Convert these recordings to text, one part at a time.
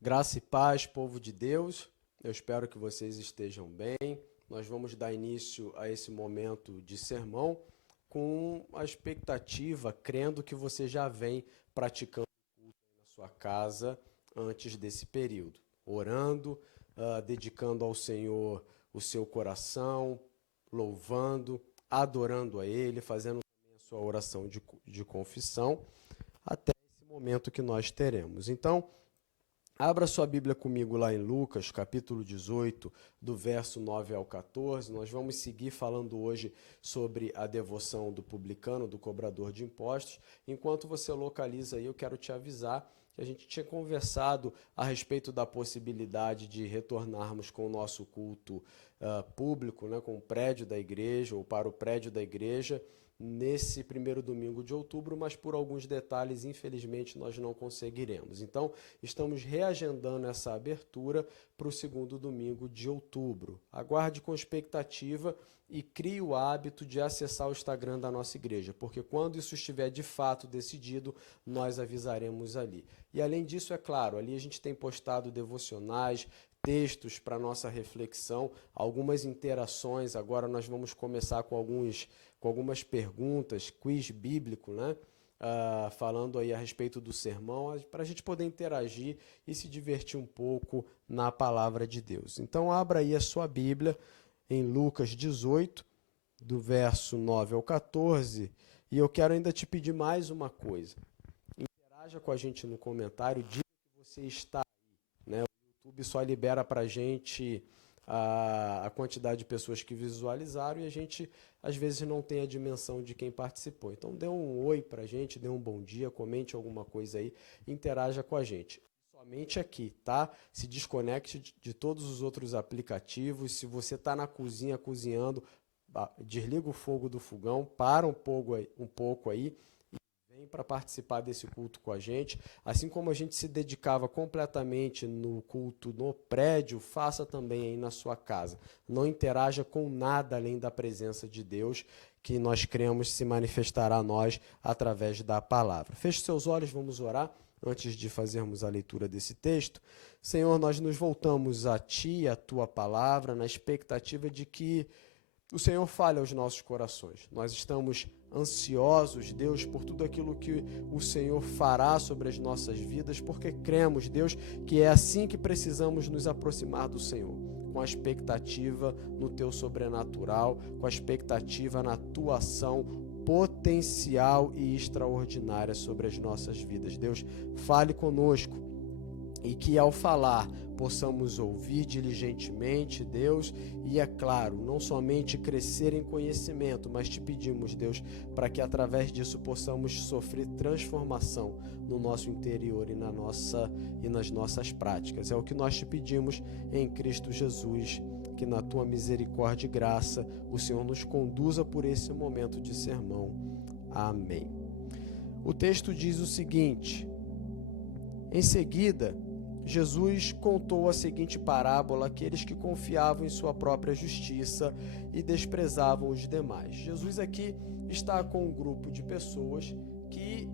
Graça e paz, povo de Deus. Eu espero que vocês estejam bem. Nós vamos dar início a esse momento de sermão com a expectativa, crendo que você já vem praticando na sua casa antes desse período, orando, dedicando ao Senhor o seu coração, louvando, adorando a Ele, fazendo também a sua oração de confissão, até esse momento que nós teremos. Então, abra sua Bíblia comigo lá em Lucas, capítulo 18, do verso 9 ao 14. Nós vamos seguir falando hoje sobre a devoção do publicano, do cobrador de impostos. Enquanto você localiza aí, eu quero te avisar que a gente tinha conversado a respeito da possibilidade de retornarmos com o nosso culto público, né, com o prédio da igreja ou para o prédio da igreja, nesse primeiro domingo de outubro, mas por alguns detalhes, infelizmente, nós não conseguiremos. Então, estamos reagendando essa abertura para o segundo domingo de outubro. Aguarde com expectativa e crie o hábito de acessar o Instagram da nossa igreja, porque quando isso estiver de fato decidido, nós avisaremos ali. E além disso, é claro, ali a gente tem postado devocionais, textos para nossa reflexão, algumas interações. Agora nós vamos começar com algumas perguntas, quiz bíblico, né? Falando aí a respeito do sermão, para a gente poder interagir e se divertir um pouco na palavra de Deus. Então abra aí a sua Bíblia em Lucas 18, do verso 9 ao 14, e eu quero ainda te pedir mais uma coisa. Interaja com a gente no comentário, diga que você está aí, né? O YouTube só libera para a gente a quantidade de pessoas que visualizaram e a gente, às vezes, não tem a dimensão de quem participou. Então, dê um oi para a gente, dê um bom dia, comente alguma coisa aí, interaja com a gente. Somente aqui, tá? Se desconecte de todos os outros aplicativos. Se você está na cozinha cozinhando, desliga o fogo do fogão, para um pouco aí, para participar desse culto com a gente. Assim como a gente se dedicava completamente no culto no prédio, faça também aí na sua casa. Não interaja com nada além da presença de Deus, que nós cremos se manifestará a nós através da palavra. Feche seus olhos, vamos orar antes de fazermos a leitura desse texto. Senhor, nós nos voltamos a Ti, a Tua palavra, na expectativa de que o Senhor fale aos nossos corações. Nós estamos ansiosos, Deus, por tudo aquilo que o Senhor fará sobre as nossas vidas, porque cremos, Deus, que é assim que precisamos nos aproximar do Senhor, com a expectativa no Teu sobrenatural, com a expectativa na Tua ação potencial e extraordinária sobre as nossas vidas. Deus, fale conosco e que ao falar possamos ouvir diligentemente, Deus, e é claro, não somente crescer em conhecimento, mas te pedimos, Deus, para que através disso possamos sofrer transformação no nosso interior e nas nossas práticas. É o que nós te pedimos em Cristo Jesus, que na tua misericórdia e graça o Senhor nos conduza por esse momento de sermão. Amém. O texto diz o seguinte: em seguida, Jesus contou a seguinte parábola àqueles que confiavam em sua própria justiça e desprezavam os demais. Jesus aqui está com um grupo de pessoas que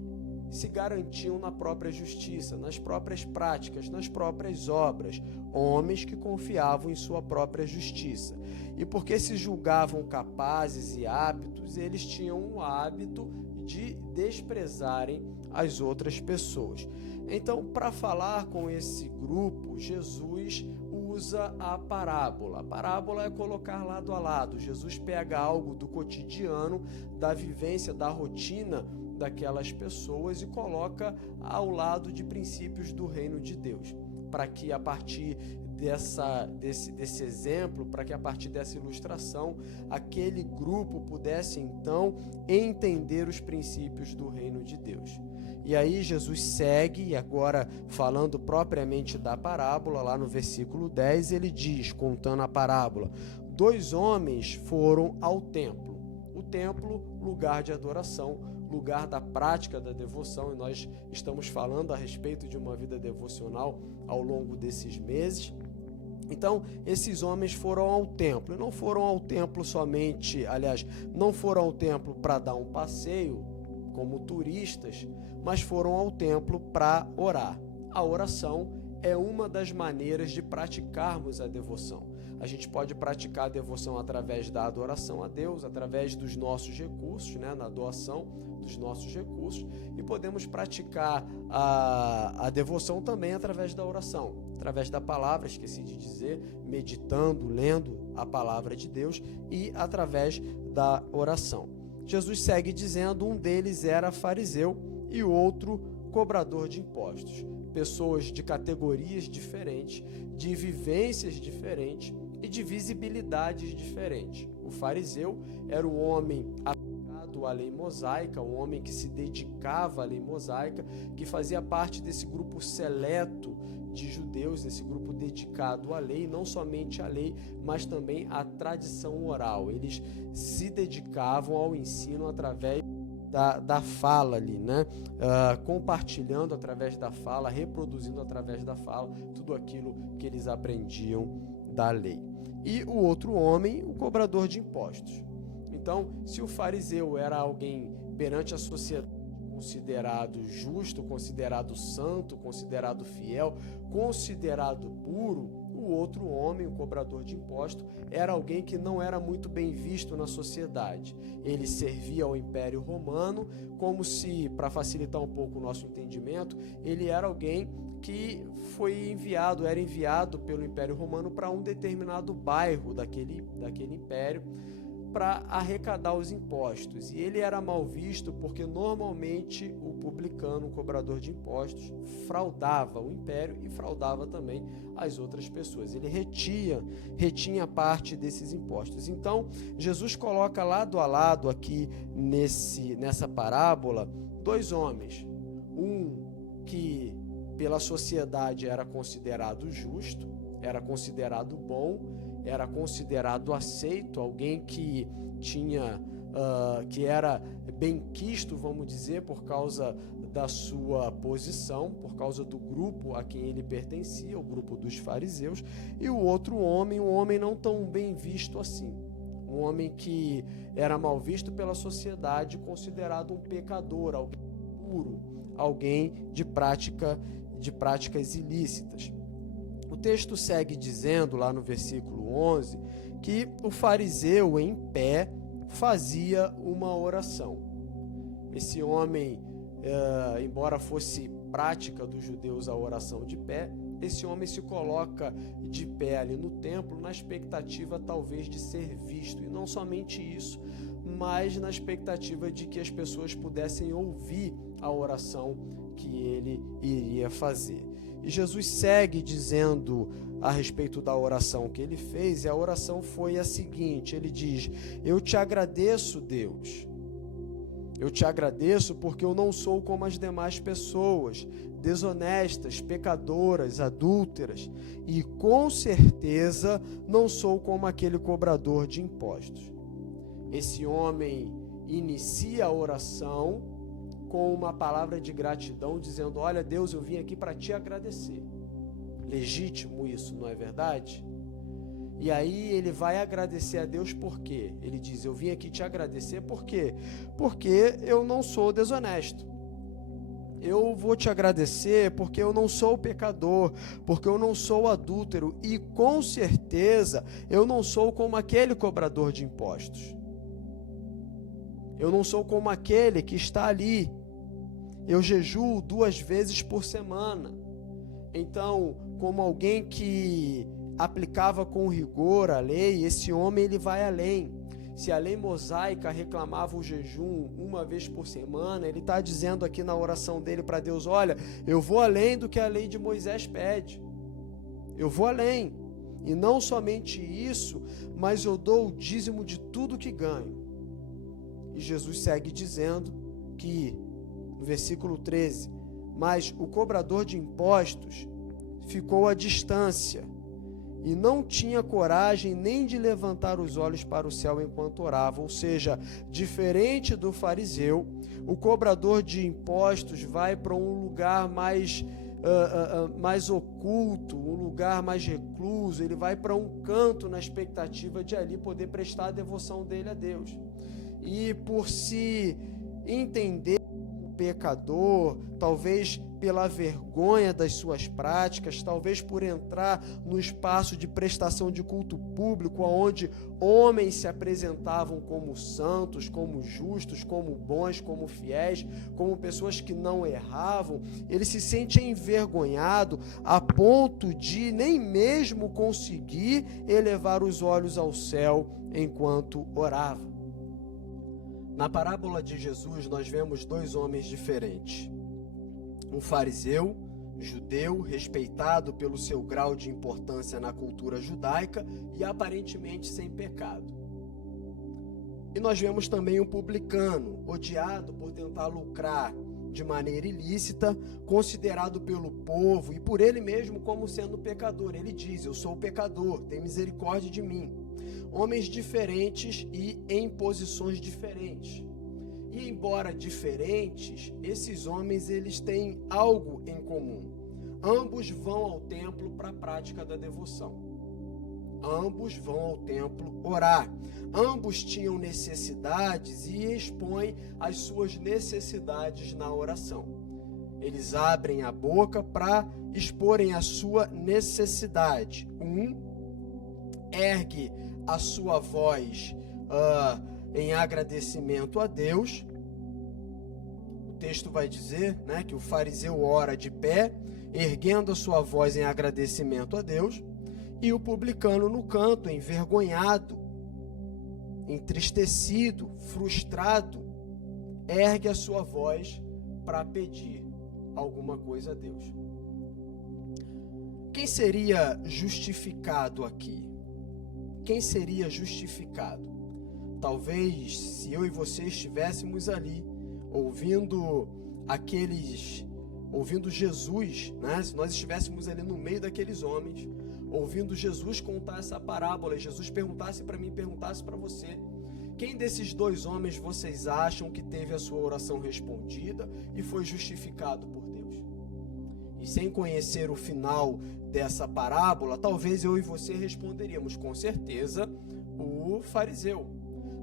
se garantiam na própria justiça, nas próprias práticas, nas próprias obras, homens que confiavam em sua própria justiça. E porque se julgavam capazes e aptos, eles tinham o hábito de desprezarem as outras pessoas. Então, para falar com esse grupo, Jesus usa a parábola. A parábola é colocar lado a lado. Jesus pega algo do cotidiano, da vivência, da rotina daquelas pessoas e coloca ao lado de princípios do reino de Deus, para que a partir desse exemplo, para que a partir dessa ilustração, aquele grupo pudesse então entender os princípios do reino de Deus. E aí Jesus segue, agora falando propriamente da parábola, lá no versículo 10, ele diz, contando a parábola: 2 homens foram ao templo. O templo, lugar de adoração, lugar da prática da devoção, e nós estamos falando a respeito de uma vida devocional ao longo desses meses. Então, esses homens foram ao templo, e não foram ao templo somente, aliás, não foram ao templo para dar um passeio, como turistas, mas foram ao templo para orar. A oração é uma das maneiras de praticarmos a devoção. A gente pode praticar a devoção através da adoração a Deus, através dos nossos recursos, na doação dos nossos recursos, e podemos praticar a devoção também através da oração, através da palavra, esqueci de dizer, meditando, lendo a palavra de Deus, e através da oração. Jesus segue dizendo: um deles era fariseu e o outro cobrador de impostos. Pessoas de categorias diferentes, de vivências diferentes e de visibilidades diferentes. O fariseu era um homem aplicado à lei mosaica, um homem que se dedicava à lei mosaica, que fazia parte desse grupo seleto de judeus, desse grupo dedicado à lei, não somente à lei, mas também à tradição oral. Eles se dedicavam ao ensino através da fala ali, compartilhando através da fala, reproduzindo através da fala tudo aquilo que eles aprendiam da lei. E o outro homem, o cobrador de impostos. Então, se o fariseu era alguém perante a sociedade considerado justo, considerado santo, considerado fiel, considerado puro, o outro homem, o cobrador de impostos, era alguém que não era muito bem visto na sociedade. Ele servia ao Império Romano, como se, para facilitar um pouco o nosso entendimento, ele era alguém que era enviado pelo Império Romano para um determinado bairro daquele império, para arrecadar os impostos. E ele era mal visto porque normalmente o publicano, o cobrador de impostos, fraudava o império e fraudava também as outras pessoas. Ele retinha parte desses impostos. Então, Jesus coloca lado a lado aqui nessa parábola dois homens. Um que pela sociedade era considerado justo, era considerado bom, era considerado aceito, alguém que que era benquisto, vamos dizer, por causa da sua posição, por causa do grupo a quem ele pertencia, o grupo dos fariseus, e o outro homem, um homem não tão bem visto assim, um homem que era mal visto pela sociedade, considerado um pecador, alguém puro, alguém de práticas ilícitas. O texto segue dizendo, lá no versículo 11, que o fariseu, em pé, fazia uma oração. Esse homem, embora fosse prática dos judeus a oração de pé, esse homem se coloca de pé ali no templo na expectativa talvez de ser visto, e não somente isso, mas na expectativa de que as pessoas pudessem ouvir a oração que ele iria fazer. E Jesus segue dizendo a respeito da oração que ele fez, e a oração foi a seguinte: ele diz: eu te agradeço, Deus, eu te agradeço porque eu não sou como as demais pessoas, desonestas, pecadoras, adúlteras, e com certeza não sou como aquele cobrador de impostos. Esse homem inicia a oração com uma palavra de gratidão, dizendo: olha, Deus, eu vim aqui para te agradecer. Legítimo isso, não é verdade? E aí ele vai agradecer a Deus por quê? Ele diz: eu vim aqui te agradecer por quê? Porque eu não sou desonesto. Eu vou te agradecer porque eu não sou pecador, porque eu não sou adúltero, e com certeza eu não sou como aquele cobrador de impostos. Eu não sou como aquele que está ali. Eu jejuo 2 vezes por semana. Então, como alguém que aplicava com rigor a lei, esse homem ele vai além. Se a lei mosaica reclamava o jejum 1 vez por semana, ele está dizendo aqui na oração dele para Deus: olha, eu vou além do que a lei de Moisés pede. Eu vou além. E não somente isso, mas eu dou o dízimo de tudo que ganho. E Jesus segue dizendo que, no versículo 13, mas o cobrador de impostos ficou à distância e não tinha coragem nem de levantar os olhos para o céu enquanto orava. Ou seja, diferente do fariseu, o cobrador de impostos vai para um lugar mais oculto, um lugar mais recluso. Ele vai para um canto na expectativa de ali poder prestar a devoção dele a Deus. E por se entender pecador, talvez pela vergonha das suas práticas, talvez por entrar no espaço de prestação de culto público, onde homens se apresentavam como santos, como justos, como bons, como fiéis, como pessoas que não erravam, ele se sente envergonhado a ponto de nem mesmo conseguir elevar os olhos ao céu enquanto orava. Na parábola de Jesus, nós vemos dois homens diferentes. Um fariseu, judeu, respeitado pelo seu grau de importância na cultura judaica e aparentemente sem pecado. E nós vemos também um publicano, odiado por tentar lucrar de maneira ilícita, considerado pelo povo e por ele mesmo como sendo pecador. Ele diz: eu sou pecador, tem misericórdia de mim. Homens diferentes e em posições diferentes. E embora diferentes, esses homens eles têm algo em comum. Ambos vão ao templo para a prática da devoção. Ambos vão ao templo orar. Ambos tinham necessidades e expõem as suas necessidades na oração. Eles abrem a boca para exporem a sua necessidade. Um ergue a sua voz em agradecimento a Deus. O texto vai dizer, né, que o fariseu ora de pé, erguendo a sua voz em agradecimento a Deus, e o publicano no canto, envergonhado, entristecido, frustrado, ergue a sua voz para pedir alguma coisa a Deus. Quem seria justificado aqui? Quem seria justificado? Talvez se eu e você estivéssemos ali, ouvindo Jesus, né? Se nós estivéssemos ali no meio daqueles homens, ouvindo Jesus contar essa parábola, e Jesus perguntasse para mim, perguntasse para você, quem desses dois homens vocês acham que teve a sua oração respondida e foi justificado por Deus? E sem conhecer o final dessa parábola, talvez eu e você responderíamos, com certeza, o fariseu.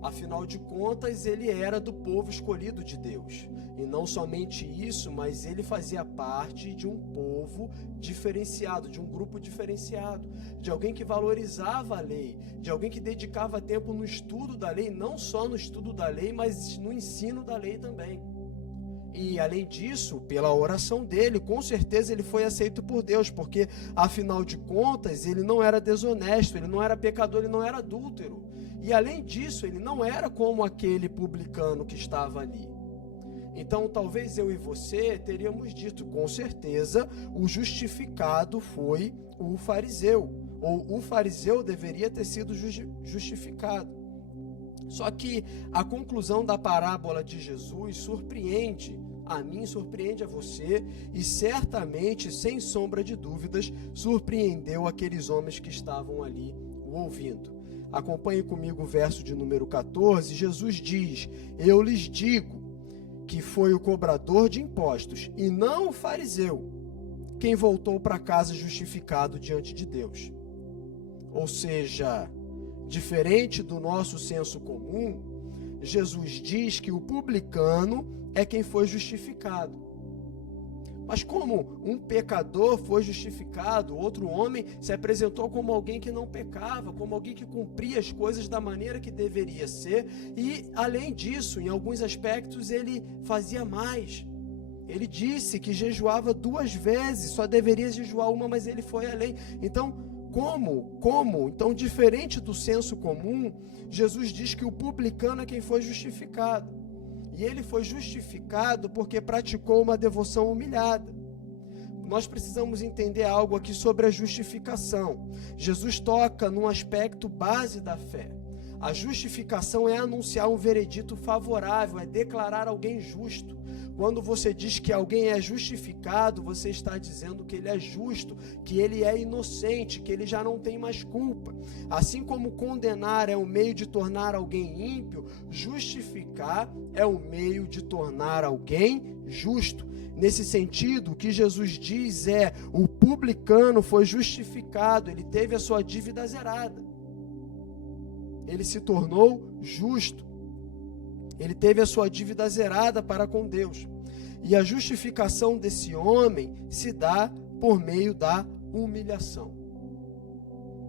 Afinal de contas, ele era do povo escolhido de Deus. E não somente isso, mas ele fazia parte de um povo diferenciado, de um grupo diferenciado, de alguém que valorizava a lei, de alguém que dedicava tempo no estudo da lei, não só no estudo da lei, mas no ensino da lei também. E além disso, pela oração dele, com certeza ele foi aceito por Deus, porque afinal de contas, ele não era desonesto, ele não era pecador, ele não era adúltero. E além disso, ele não era como aquele publicano que estava ali. Então, talvez eu e você teríamos dito, com certeza, o justificado foi o fariseu, ou o fariseu deveria ter sido justificado. Só que a conclusão da parábola de Jesus surpreende a mim, surpreende a você e certamente, sem sombra de dúvidas, surpreendeu aqueles homens que estavam ali o ouvindo. Acompanhe comigo o verso de número 14. Jesus diz: eu lhes digo que foi o cobrador de impostos e não o fariseu quem voltou para casa justificado diante de Deus. Ou seja, diferente do nosso senso comum, Jesus diz que o publicano é quem foi justificado. Mas como um pecador foi justificado, outro homem se apresentou como alguém que não pecava, como alguém que cumpria as coisas da maneira que deveria ser, e além disso, em alguns aspectos, ele fazia mais. Ele disse que jejuava 2 vezes, só deveria jejuar uma, mas ele foi além. Então, como? Então, diferente do senso comum, Jesus diz que o publicano é quem foi justificado. E ele foi justificado porque praticou uma devoção humilhada. Nós precisamos entender algo aqui sobre a justificação. Jesus toca num aspecto base da fé. A justificação é anunciar um veredito favorável, é declarar alguém justo. Quando você diz que alguém é justificado, você está dizendo que ele é justo, que ele é inocente, que ele já não tem mais culpa. Assim como condenar é o meio de tornar alguém ímpio, justificar é o meio de tornar alguém justo. Nesse sentido, o que Jesus diz é: o publicano foi justificado, ele teve a sua dívida zerada. Ele se tornou justo. Ele teve a sua dívida zerada para com Deus. E a justificação desse homem se dá por meio da humilhação.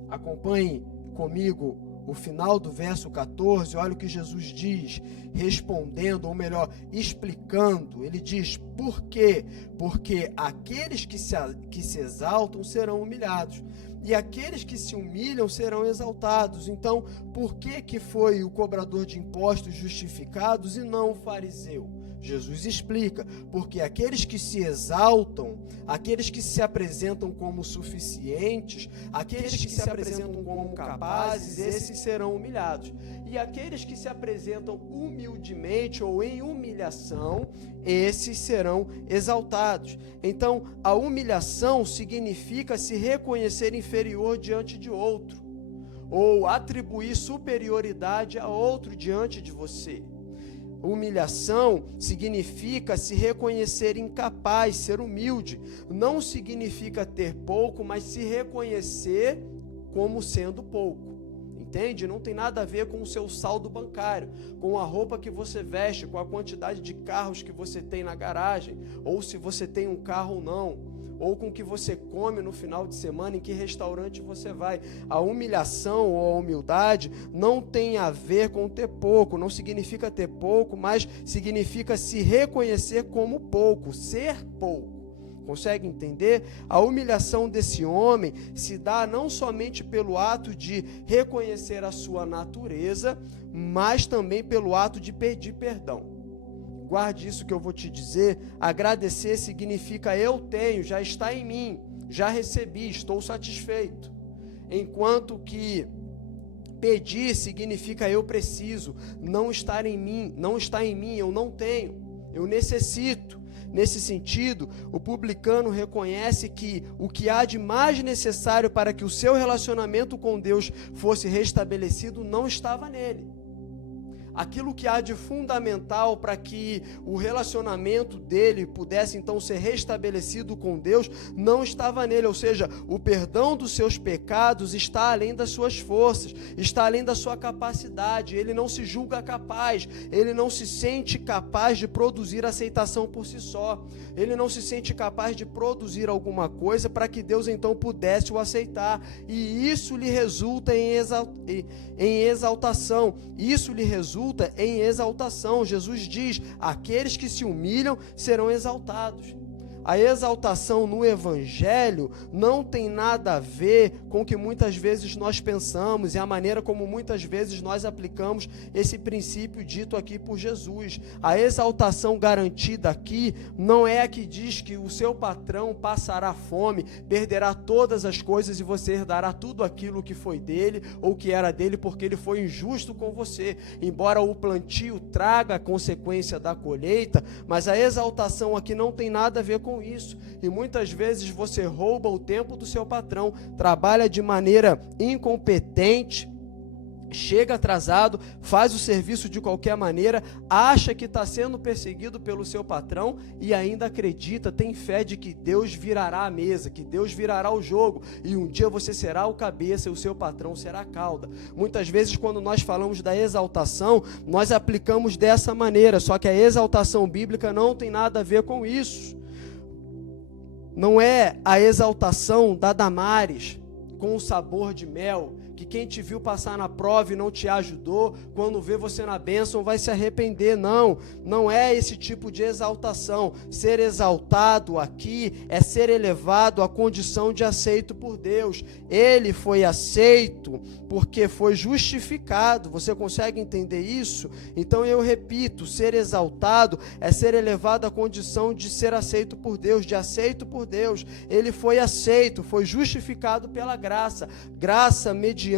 Acompanhe comigo o final do verso 14, olha o que Jesus diz, respondendo, ou melhor, explicando. Ele diz, por quê? Porque aqueles que se exaltam serão humilhados, e aqueles que se humilham serão exaltados. Então, por que foi o cobrador de impostos justificados e não o fariseu? Jesus explica, porque aqueles que se exaltam, aqueles que se apresentam como suficientes, aqueles que se apresentam como capazes, esses serão humilhados. E aqueles que se apresentam humildemente ou em humilhação, esses serão exaltados. Então, a humilhação significa se reconhecer inferior diante de outro, ou atribuir superioridade a outro diante de você. Humilhação significa se reconhecer incapaz, ser humilde. Não significa ter pouco, mas se reconhecer como sendo pouco. Entende? Não tem nada a ver com o seu saldo bancário, com a roupa que você veste, com a quantidade de carros que você tem na garagem, ou se você tem um carro ou não, ou com o que você come no final de semana, em que restaurante você vai. A humilhação ou a humildade não tem a ver com ter pouco, não significa ter pouco, mas significa se reconhecer como pouco, ser pouco. Consegue entender? A humilhação desse homem se dá não somente pelo ato de reconhecer a sua natureza, mas também pelo ato de pedir perdão. Guarde isso que eu vou te dizer. Agradecer significa eu tenho, já está em mim, já recebi, estou satisfeito. Enquanto que pedir significa eu preciso, não está em mim, eu não tenho, eu necessito. Nesse sentido, o publicano reconhece que o que há de mais necessário para que o seu relacionamento com Deus fosse restabelecido não estava nele. Aquilo que há de fundamental para que o relacionamento dele pudesse então ser restabelecido com Deus, não estava nele, ou seja, o perdão dos seus pecados está além das suas forças, está além da sua capacidade. Ele não se julga capaz, ele não se sente capaz de produzir aceitação por si só, ele não se sente capaz de produzir alguma coisa para que Deus então pudesse o aceitar, e isso lhe resulta em exaltação, isso lhe resulta em exaltação. Jesus diz, aqueles que se humilham serão exaltados. A exaltação no Evangelho não tem nada a ver com o que muitas vezes nós pensamos e a maneira como muitas vezes nós aplicamos esse princípio dito aqui por Jesus. A exaltação garantida aqui não é a que diz que o seu patrão passará fome, perderá todas as coisas e você herdará tudo aquilo que foi dele ou que era dele porque ele foi injusto com você. Embora o plantio traga a consequência da colheita, mas a exaltação aqui não tem nada a ver com isso, e muitas vezes você rouba o tempo do seu patrão, trabalha de maneira incompetente, chega atrasado, faz o serviço de qualquer maneira, acha que está sendo perseguido pelo seu patrão e ainda acredita, tem fé de que Deus virará a mesa, que Deus virará o jogo e um dia você será o cabeça e o seu patrão será a cauda. Muitas vezes quando nós falamos da exaltação, nós aplicamos dessa maneira, só que a exaltação bíblica não tem nada a ver com isso. Não é a exaltação da Damares com o sabor de mel, que quem te viu passar na prova e não te ajudou, quando vê você na bênção vai se arrepender. Não é esse tipo de exaltação. Ser exaltado aqui é ser elevado à condição de aceito por Deus. Ele foi aceito porque foi justificado. Você consegue entender isso? Então eu repito, ser exaltado é ser elevado à condição de ser aceito por Deus, de aceito por Deus. Ele foi aceito, foi justificado pela graça. Graça mediante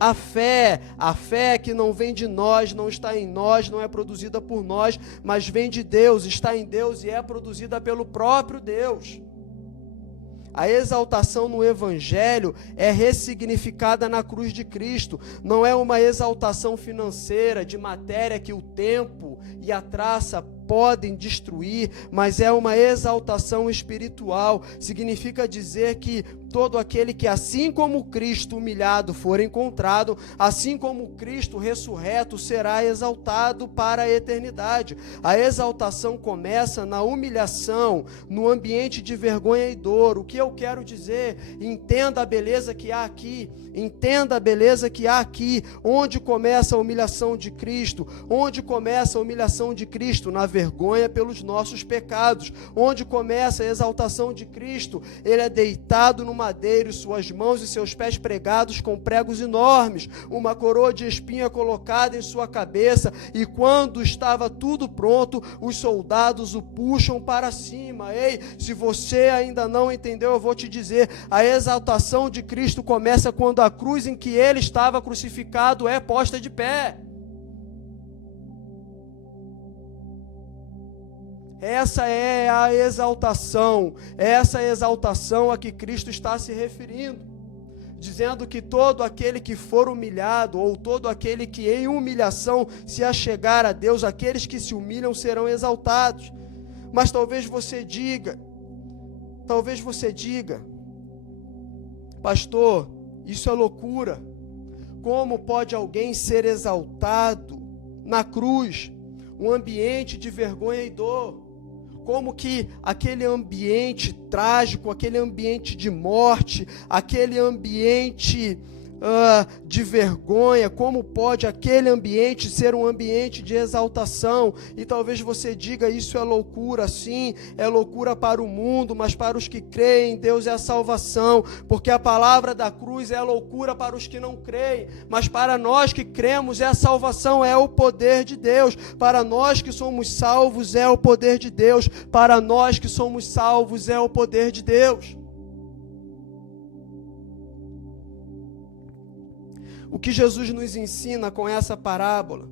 a fé que não vem de nós, não está em nós, não é produzida por nós, mas vem de Deus, está em Deus e é produzida pelo próprio Deus. A exaltação no Evangelho é ressignificada na cruz de Cristo, não é uma exaltação financeira, de matéria que o tempo e a traça podem destruir, mas é uma exaltação espiritual. Significa dizer que todo aquele que, assim como Cristo humilhado for encontrado, assim como Cristo ressurreto será exaltado para a eternidade. A exaltação começa na humilhação, no ambiente de vergonha e dor. O que eu quero dizer? Entenda a beleza que há aqui. Entenda a beleza que há aqui. Onde começa a humilhação de Cristo? Onde começa a humilhação de Cristo? Na vergonha pelos nossos pecados. Onde começa a exaltação de Cristo? Ele é deitado no madeiro, suas mãos e seus pés pregados com pregos enormes, uma coroa de espinho colocada em sua cabeça, e quando estava tudo pronto, os soldados o puxam para cima. Ei, se você ainda não entendeu, eu vou te dizer, a exaltação de Cristo começa quando a cruz em que ele estava crucificado é posta de pé. Essa é a exaltação, essa é a exaltação a que Cristo está se referindo, dizendo que todo aquele que for humilhado, ou todo aquele que em humilhação se achegar a Deus, aqueles que se humilham serão exaltados. Mas talvez você diga, pastor, isso é loucura. Como pode alguém ser exaltado na cruz, um ambiente de vergonha e dor? Como que aquele ambiente trágico, aquele ambiente de morte, aquele ambiente de vergonha, como pode aquele ambiente ser um ambiente de exaltação? E talvez você diga, isso é loucura. Sim, é loucura para o mundo, mas para os que creem, Deus é a salvação, porque a palavra da cruz é a loucura para os que não creem, mas para nós que cremos é a salvação, é o poder de Deus. Para nós que somos salvos é o poder de Deus, para nós que somos salvos é o poder de Deus. O que Jesus nos ensina com essa parábola?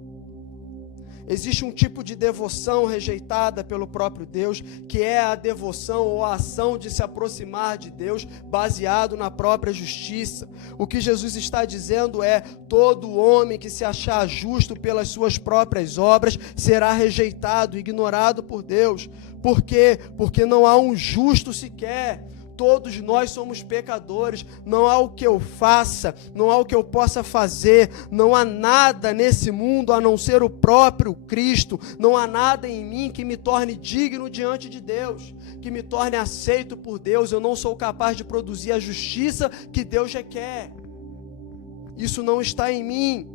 Existe um tipo de devoção rejeitada pelo próprio Deus, que é a devoção ou a ação de se aproximar de Deus baseado na própria justiça. O que Jesus está dizendo é: todo homem que se achar justo pelas suas próprias obras será rejeitado, ignorado por Deus. Por quê? Porque não há um justo sequer. Todos nós somos pecadores, não há o que eu faça, não há o que eu possa fazer, não há nada nesse mundo a não ser o próprio Cristo, não há nada em mim que me torne digno diante de Deus, que me torne aceito por Deus. Eu não sou capaz de produzir a justiça que Deus requer, isso não está em mim.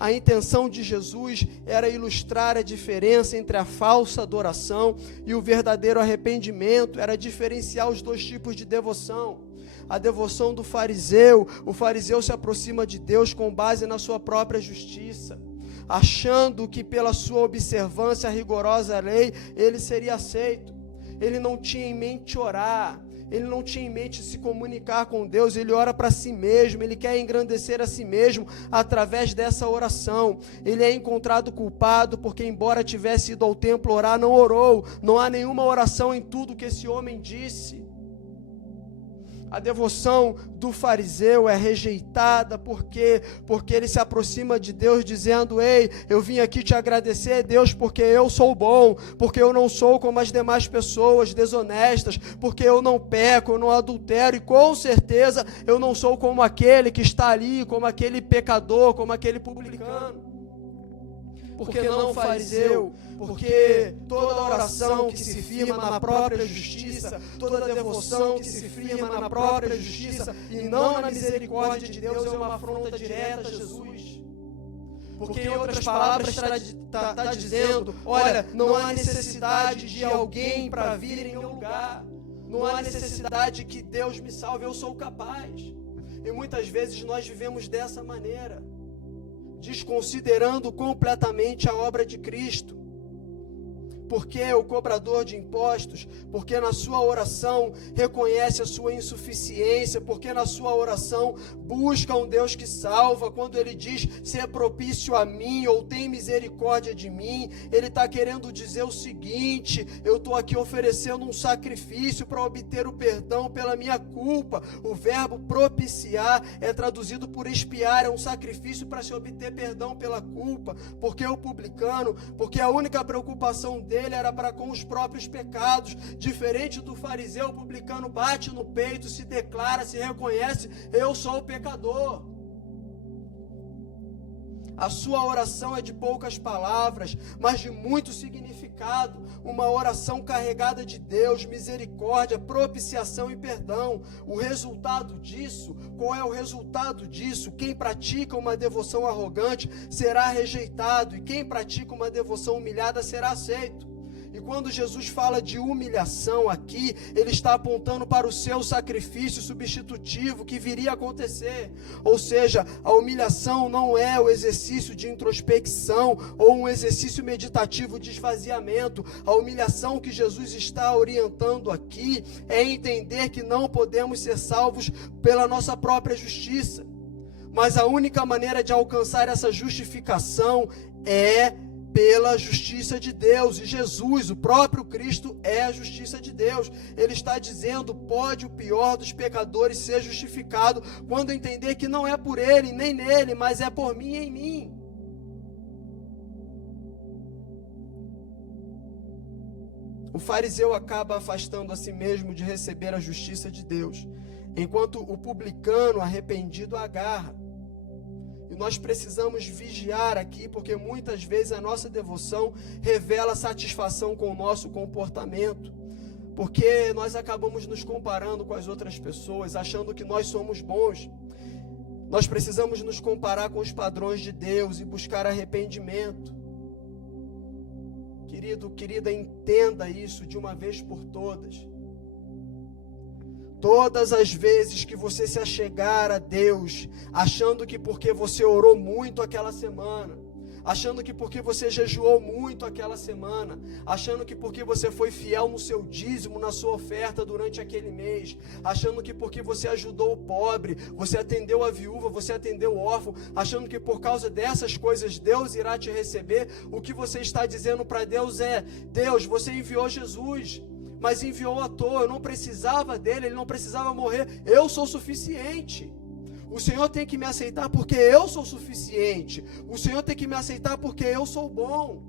A intenção de Jesus era ilustrar a diferença entre a falsa adoração e o verdadeiro arrependimento, era diferenciar os dois tipos de devoção. A devoção do fariseu, o fariseu se aproxima de Deus com base na sua própria justiça, achando que pela sua observância rigorosa à lei, ele seria aceito. Ele não tinha em mente orar, ele não tinha em mente se comunicar com Deus, ele ora para si mesmo, ele quer engrandecer a si mesmo através dessa oração. Ele é encontrado culpado porque, embora tivesse ido ao templo orar, não orou. Não há nenhuma oração em tudo que esse homem disse. A devoção do fariseu é rejeitada porque ele se aproxima de Deus dizendo: ei, eu vim aqui te agradecer, Deus, porque eu sou bom, porque eu não sou como as demais pessoas desonestas, porque eu não peco, eu não adultero, e com certeza eu não sou como aquele que está ali, como aquele pecador, como aquele publicano. Porque não fariseu? Porque toda oração que se firma na própria justiça, toda devoção que se firma na própria justiça e não na misericórdia de Deus é uma afronta direta a Jesus. Porque, em outras palavras, está dizendo: olha, não há necessidade de alguém para vir em meu lugar, não há necessidade que Deus me salve, eu sou capaz. E muitas vezes nós vivemos dessa maneira, desconsiderando completamente a obra de Cristo. porque o cobrador de impostos, porque na sua oração reconhece a sua insuficiência, porque na sua oração busca um Deus que salva. Quando ele diz, ser propício a mim, ou tem misericórdia de mim, ele está querendo dizer o seguinte: eu estou aqui oferecendo um sacrifício para obter o perdão pela minha culpa. O verbo propiciar é traduzido por expiar, é um sacrifício para se obter perdão pela culpa. Porque o publicano, porque a única preocupação dele era para com os próprios pecados. Diferente do fariseu, o publicano bate no peito, se declara, se reconhece: eu sou o pecador. A sua oração é de poucas palavras, mas de muito significado. Uma oração carregada de Deus, misericórdia, propiciação e perdão. O resultado disso, qual é o resultado disso? Quem pratica uma devoção arrogante será rejeitado, e quem pratica uma devoção humilhada será aceito. E quando Jesus fala de humilhação aqui, ele está apontando para o seu sacrifício substitutivo que viria a acontecer. Ou seja, a humilhação não é o exercício de introspecção ou um exercício meditativo de esvaziamento. A humilhação que Jesus está orientando aqui é entender que não podemos ser salvos pela nossa própria justiça. Mas a única maneira de alcançar essa justificação é pela justiça de Deus. E Jesus, o próprio Cristo, é a justiça de Deus. Ele está dizendo: pode o pior dos pecadores ser justificado quando entender que não é por ele, nem nele, mas é por mim e em mim. O fariseu acaba afastando a si mesmo de receber a justiça de Deus, enquanto o publicano arrependido agarra. E nós precisamos vigiar aqui, porque muitas vezes a nossa devoção revela satisfação com o nosso comportamento, porque nós acabamos nos comparando com as outras pessoas, achando que nós somos bons. Nós precisamos nos comparar com os padrões de Deus e buscar arrependimento. Querido, querida, entenda isso de uma vez por todas. Todas as vezes que você se achegar a Deus, achando que porque você orou muito aquela semana, achando que porque você jejuou muito aquela semana, achando que porque você foi fiel no seu dízimo, na sua oferta durante aquele mês, achando que porque você ajudou o pobre, você atendeu a viúva, você atendeu o órfão, achando que por causa dessas coisas Deus irá te receber, o que você está dizendo para Deus é: Deus, você enviou Jesus, mas enviou à toa, eu não precisava dele, ele não precisava morrer, eu sou suficiente. O Senhor tem que me aceitar porque eu sou suficiente. O Senhor tem que me aceitar porque eu sou bom.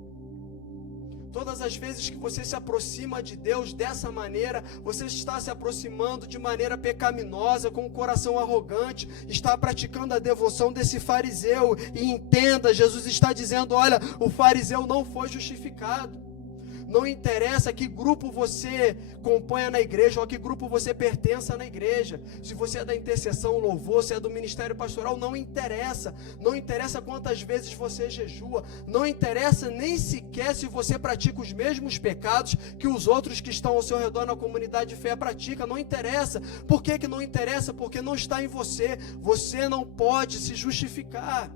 Todas as vezes que você se aproxima de Deus dessa maneira, você está se aproximando de maneira pecaminosa, com um coração arrogante, está praticando a devoção desse fariseu. E entenda, Jesus está dizendo: olha, o fariseu não foi justificado. Não interessa que grupo você componha na igreja, ou a que grupo você pertença na igreja. Se você é da intercessão, louvor, se é do ministério pastoral, não interessa. Não interessa quantas vezes você jejua. Não interessa nem sequer se você pratica os mesmos pecados que os outros que estão ao seu redor na comunidade de fé praticam. Não interessa. Por que não interessa? Porque não está em você. Você não pode se justificar.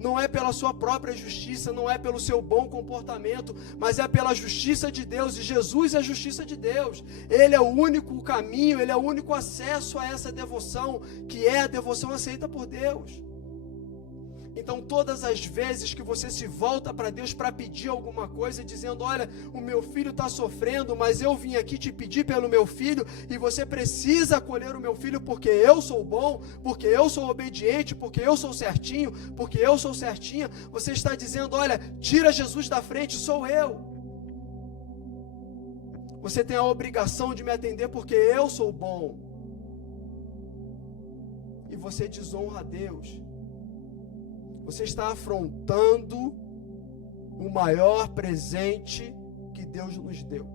Não é pela sua própria justiça, não é pelo seu bom comportamento, mas é pela justiça de Deus, e Jesus é a justiça de Deus. Ele é o único caminho, ele é o único acesso a essa devoção, que é a devoção aceita por Deus. Então, todas as vezes que você se volta para Deus para pedir alguma coisa, dizendo: olha, o meu filho está sofrendo, mas eu vim aqui te pedir pelo meu filho, e você precisa acolher o meu filho porque eu sou bom, porque eu sou obediente, porque eu sou certinho, porque eu sou certinha, você está dizendo: olha, tira Jesus da frente, sou eu. Você tem a obrigação de me atender porque eu sou bom. E você desonra a Deus. Você está afrontando o maior presente que Deus nos deu,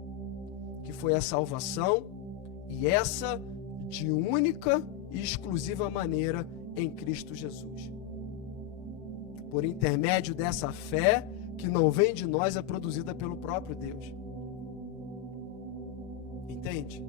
que foi a salvação, e essa de única e exclusiva maneira em Cristo Jesus. Por intermédio dessa fé, que não vem de nós, é produzida pelo próprio Deus. Entende?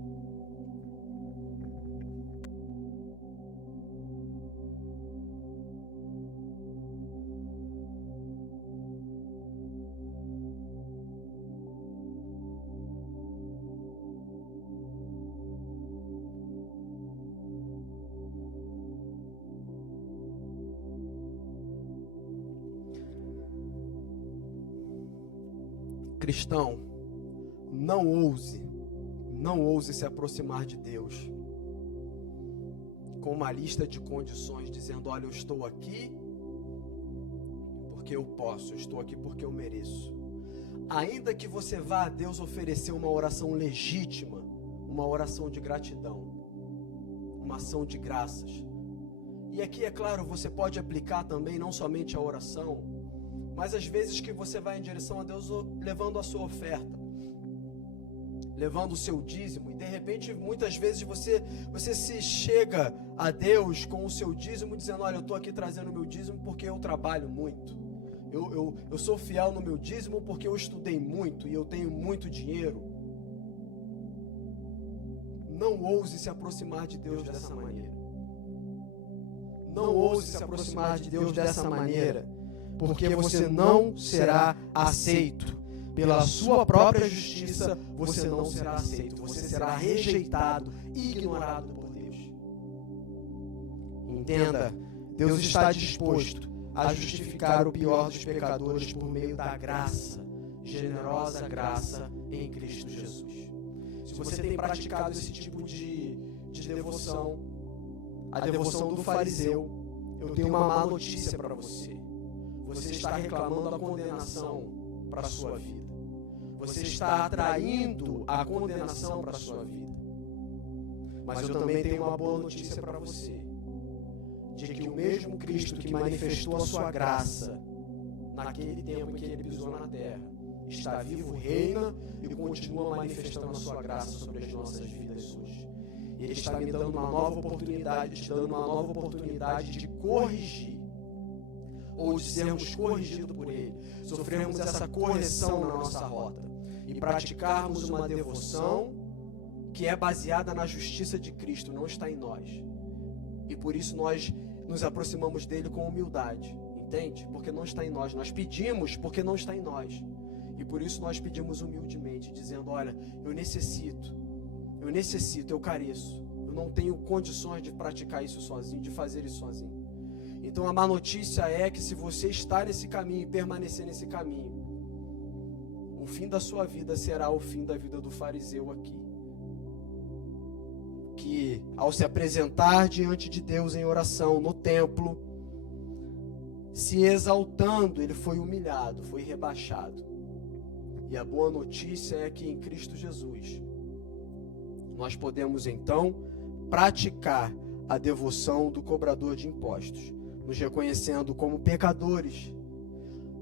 cristão, não ouse se aproximar de Deus com uma lista de condições, dizendo: olha, eu estou aqui porque eu posso, eu estou aqui porque eu mereço. Ainda que você vá a Deus oferecer uma oração legítima, uma oração de gratidão, uma ação de graças. E aqui, é claro, você pode aplicar também não somente a oração, mas às vezes que você vai em direção a Deus levando a sua oferta, levando o seu dízimo, e de repente, muitas vezes você se chega a Deus com o seu dízimo, dizendo: olha, eu estou aqui trazendo o meu dízimo porque eu trabalho muito, eu sou fiel no meu dízimo porque eu estudei muito e eu tenho muito dinheiro. Não ouse se aproximar de Deus dessa maneira. Não ouse se aproximar de Deus dessa maneira, porque você não será aceito. Pela sua própria justiça, você não será aceito. Você será rejeitado e ignorado por Deus. Entenda, Deus está disposto a justificar o pior dos pecadores por meio da graça, generosa graça em Cristo Jesus. Se você tem praticado esse tipo de devoção, a devoção do fariseu, eu tenho uma má notícia para você. Você está reclamando a condenação para a sua vida. Você está atraindo a condenação para a sua vida. Mas eu também tenho uma boa notícia para você, de que o mesmo Cristo que manifestou a sua graça naquele tempo em que ele pisou na terra, está vivo, reina e continua manifestando a sua graça sobre as nossas vidas hoje. Ele está me dando uma nova oportunidade, te dando uma nova oportunidade de corrigir, ou de sermos corrigidos por Ele, sofrermos essa correção na nossa rota e praticarmos uma devoção que é baseada na justiça de Cristo, não está em nós. E por isso nós nos aproximamos dele com humildade, entende? Porque não está em nós. Nós pedimos porque não está em nós. E por isso nós pedimos humildemente, dizendo: olha, eu necessito, eu careço, eu não tenho condições de praticar isso sozinho, de fazer isso sozinho. Então a má notícia é que se você está nesse caminho e permanecer nesse caminho, o fim da sua vida será o fim da vida do fariseu aqui, que ao se apresentar diante de Deus em oração no templo, se exaltando, ele foi humilhado, foi rebaixado. E a boa notícia é que em Cristo Jesus nós podemos então praticar a devoção do cobrador de impostos, nos reconhecendo como pecadores,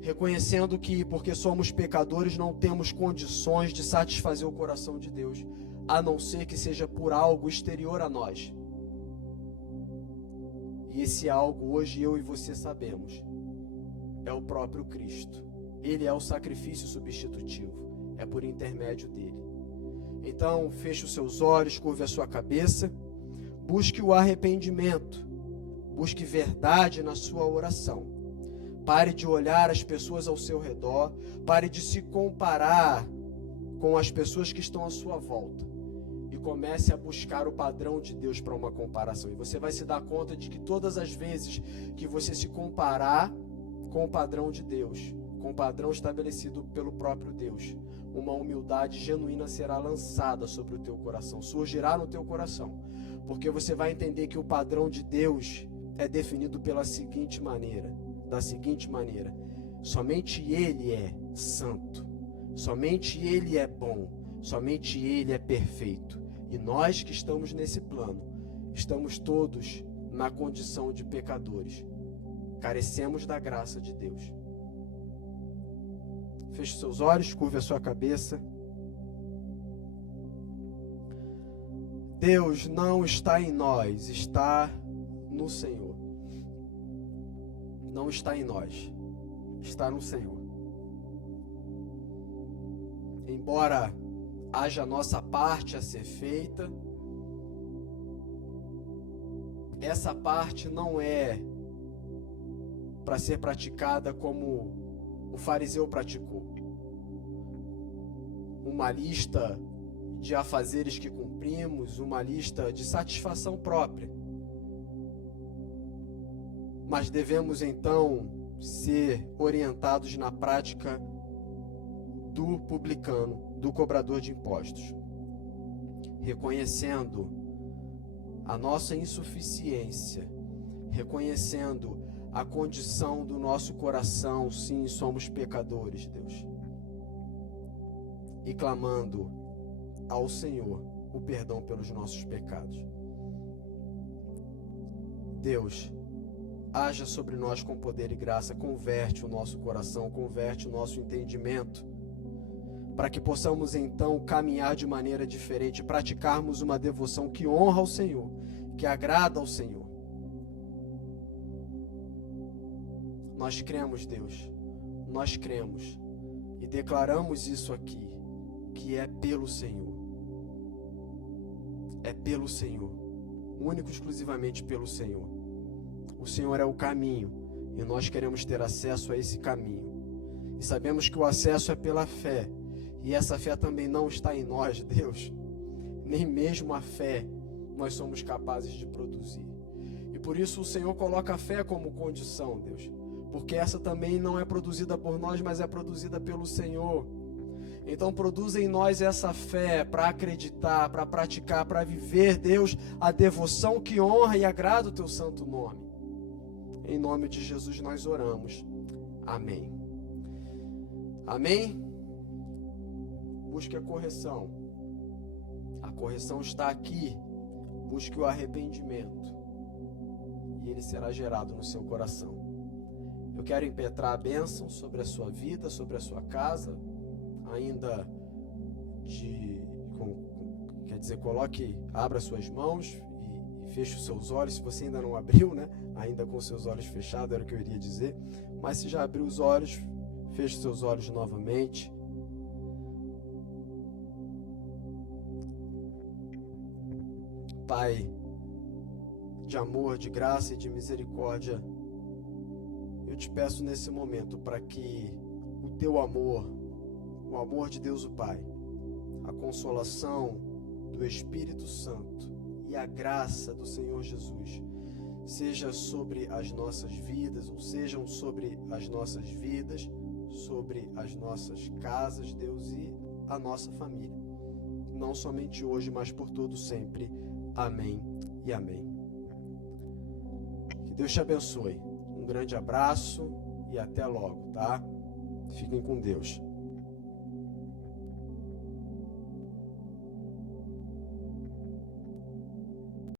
reconhecendo que porque somos pecadores não temos condições de satisfazer o coração de Deus, a não ser que seja por algo exterior a nós. E esse algo hoje eu e você sabemos, é o próprio Cristo. Ele é o sacrifício substitutivo, é por intermédio dele. Então, feche os seus olhos, curve a sua cabeça, busque o arrependimento, busque verdade na sua oração. Pare de olhar as pessoas ao seu redor, pare de se comparar com as pessoas que estão à sua volta e comece a buscar o padrão de Deus para uma comparação. E você vai se dar conta de que todas as vezes que você se comparar com o padrão de Deus, com o padrão estabelecido pelo próprio Deus, uma humildade genuína será lançada sobre o teu coração, surgirá no teu coração, porque você vai entender que o padrão de Deus é definido da seguinte maneira: somente Ele é santo, somente Ele é bom, somente Ele é perfeito. E nós que estamos nesse plano, estamos todos na condição de pecadores, carecemos da graça de Deus. Feche seus olhos, curve a sua cabeça. Deus não está em nós, está no Senhor. Não está em nós, está no Senhor. Embora haja a nossa parte a ser feita, essa parte não é para ser praticada como o fariseu praticou. Uma lista de afazeres que cumprimos, uma lista de satisfação própria. Mas devemos então ser orientados na prática do publicano, do cobrador de impostos, reconhecendo a nossa insuficiência, reconhecendo a condição do nosso coração. Sim, somos pecadores, Deus, e clamando ao Senhor o perdão pelos nossos pecados. Deus, haja sobre nós com poder e graça, converte o nosso coração, converte o nosso entendimento, para que possamos então caminhar de maneira diferente, praticarmos uma devoção que honra ao Senhor, que agrada ao Senhor. Nós cremos, Deus, nós cremos e declaramos isso aqui, que é pelo Senhor. É pelo Senhor, único e exclusivamente pelo Senhor. O Senhor é o caminho e nós queremos ter acesso a esse caminho. E sabemos que o acesso é pela fé. E essa fé também não está em nós, Deus. Nem mesmo a fé nós somos capazes de produzir. E por isso o Senhor coloca a fé como condição, Deus. Porque essa também não é produzida por nós, mas é produzida pelo Senhor. Então produza em nós essa fé para acreditar, para praticar, para viver, Deus, a devoção que honra e agrada o Teu santo nome. Em nome de Jesus nós oramos. Amém. Amém? Busque a correção. A correção está aqui. Busque o arrependimento. E ele será gerado no seu coração. Eu quero impetrar a bênção sobre a sua vida, sobre a sua casa. Ainda abra suas mãos e feche os seus olhos. Se você ainda não abriu, né? Ainda com seus olhos fechados, era o que eu iria dizer. Mas se já abriu os olhos, feche seus olhos novamente. Pai de amor, de graça e de misericórdia, eu te peço nesse momento para que o teu amor, o amor de Deus o Pai, a consolação do Espírito Santo e a graça do Senhor Jesus seja sobre as nossas vidas, ou sejam sobre as nossas vidas, sobre as nossas casas, Deus, e a nossa família. Não somente hoje, mas por todo sempre. Amém e amém. Que Deus te abençoe. Um grande abraço e até logo, tá? Fiquem com Deus.